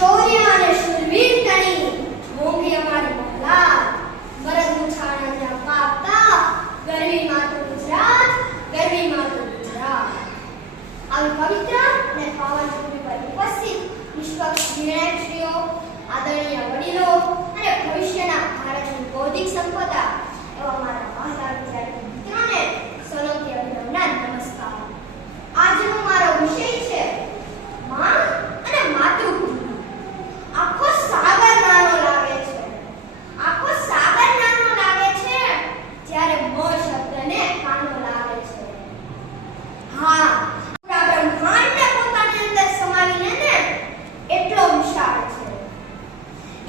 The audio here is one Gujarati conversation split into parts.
શૌર્ય અને શૂરવીરતાની મોંઘી અમારી મહલાત મરદ મુછાણા જ્યાં પાપતા ગરવી માતું ગુજરાત ગરવી માતું ગુજરાત આવી પવિત્ર અને પાવન ભૂમિ પર ઉપસ્થિત નિષ્પક્ષ નિર્ણાયકશ્રીઓ આદરણીય વડીલો અને ભવિષ્યના ભારતની બૌદ્ધિક સંપદા એવા મારા વહાલા વિદ્યાર્થી મિત્રોને સલોથી અભિનંદન નમસ્કાર. આજનો મારો વિષય છે માં અને માતૃભૂમિ. આખો સાગર નાનો લાગે છે, આખો સાગર નાનો લાગે છે જ્યારે મ શબ્દને કાનો લાગે છે. હા, પૂરા બ્રહ્માંડને પોતાની અંદર સમાવીને ને એટલો વિશાળ છે.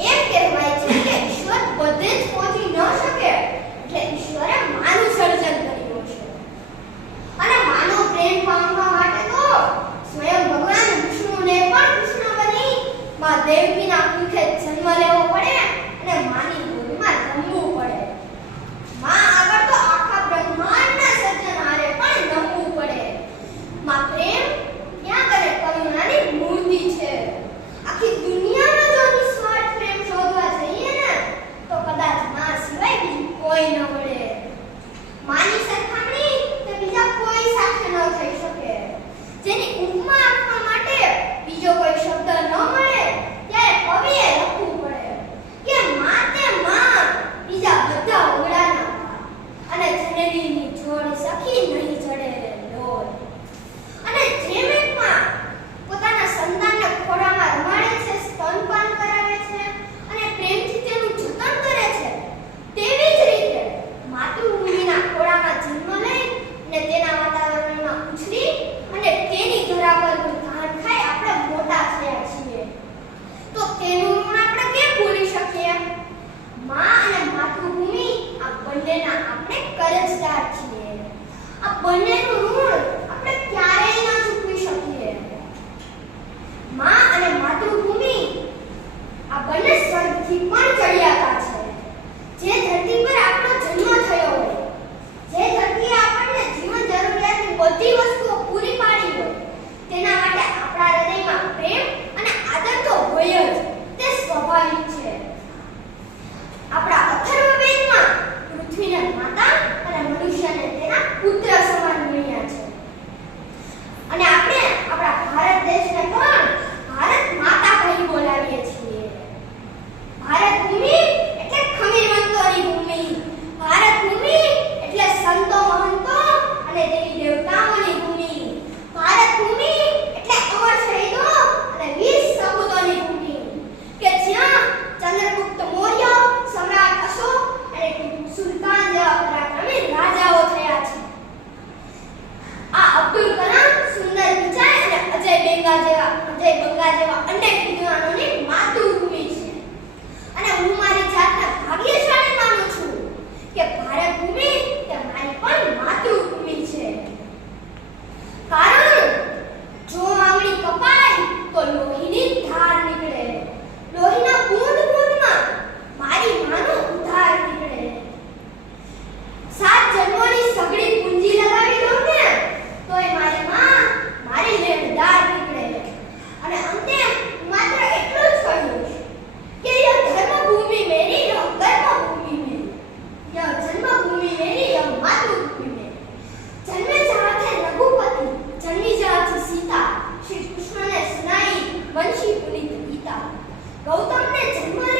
એમ કહેવાય છે કે ઈશ્વર બધે જ પહોંચી ન શકે એટલે ઈશ્વરે માનું સર્જન કર્યું છે. અને માનો પ્રેમ પામવા માટે તો સ્વયં ભગવાન વિષ્ણુને પણ કૃષ્ણ બની માં દેવકીના કુંઠે જન્મ લેવો પડે અને માની ગોદમાં રમવું પડે. માં આગળ તો આખા બ્રહ્માંડના સર્જનહારે પણ રમવું પડે. માં પ્રેમ ત્યાં કરે કરુણાની મૂર્તિ છે. આખી દુનિયામાં જો નિસ્વાર્થ પ્રેમ શોધવા જઈએ ને તો કદાચ માં સિવાય બીજું કોઈ ન મળે. માની સરખામણી તો બીજા કોઈ સાથે ન થઈ શકે. જેની ઉપમા આપવા માટે બીજો કોઈ શબ્દ ન મળે ત્યારે કવિએ લખવું પડે કે માં તે માં બીજા બધા ઓગળાના અને જનનીની જોડ સખી નહીં જડે રે લોલ. અને જેમ એક માં પોતાના સંતાનને ખોળામાં રમાડે છે, સ્તનપાન કરાવે છે અને પ્રેમથી તેનું જતન કરે છે, તેવી જ રીતે માતૃભૂમિના ખોળામાં જન્મ લઈ અને તેના વાતાવરણમાં ઉછરી અને તેની ધરા પરનું ધાન ખાઈ આપણે મોટા થયા છીએ. તો તેનું ઋણ આપણે કેમ ભૂલી શકીએ? માં અને માતૃભૂમિ આ બંનેના આપણે કરજદાર છીએ. આ બંનેનું ઋણ આપણે ક્યારેય ન ચૂકવી શકીએ. માં અને માતૃભૂમિ આ બંને સ્વર્ગથી પણ ચડિયાતા છે. જે ધરતી પર આપણો જન્મ થયો હોય, જે ધરતીએ આપણને જીવન જરૂરિયાતની બધી વસ્તુઓ પૂરી પાડી હોય, તેના માટે આપણા હૃદયમાં પ્રેમ અને આદર તો હોય જ, તે સ્વાભાવિક છે. આપણા અથર્વવેદમાં પૃથ્વીને માતા અને મનુષ્યને તેના પુત્ર સમાન ગણ્યા છે. અને આપણે આપણા ભારત દેશને પણ ભારત માતા કહી બોલાવીએ છીએ. ભારત ભૂમિ એટલે ખમીરવંતોની ભૂમિ. ભારત ભૂમિ એટલે સંતો મહંતો અને દેવી દેવતાઓની ભૂમિ. ભારત ભૂમિ એટલે અમર શહીદો અને વીર સપૂતોની ભૂમિ કે જ્યાં ચંદ્રગુપ્ત મૌર્ય, સમ્રાટ અશોક અને ટીપુ સુલતાન જેવા પરાક્રમી રાજાઓ થયા છે. આ અબ્દુલ કલામ, સુંદર પિચાઈ અને અજય બંગા જેવા અનેક વિદ્વાનોની માતૃભૂમિ છે. અને હું મારી જાતને ભાગ્યશાળી માનું છું કે ભારત ભૂમિ તે મારી પણ માતૃભૂમિ છે. કારણ જો આંગળી કપાય તો લોહીની ધાર નીકળે. લોહીના બૂંદ બૂંદમાં મારી માનો ઉધાર નીકળે. 7 જન્મોની સગડી પૂંજી લગાવી દઉં ને તોય મારી માં મારી લેણદાર નીકળે. અને અંતે માત્ર એટલું જ કહીશ કે યહ ધર્મભૂમિ મેરી, યહ કર્મભૂમિ મેરી, યહ જન્મભૂમિ મેરી, યહ માતૃભૂમિ મેરી. જન્મે જहाँ थे रघुपति, जन्मी जहाँ थी सीता, श्री कृष्ण ने सुनाई वंशी पुनीत गीता. गौतम ने जन्म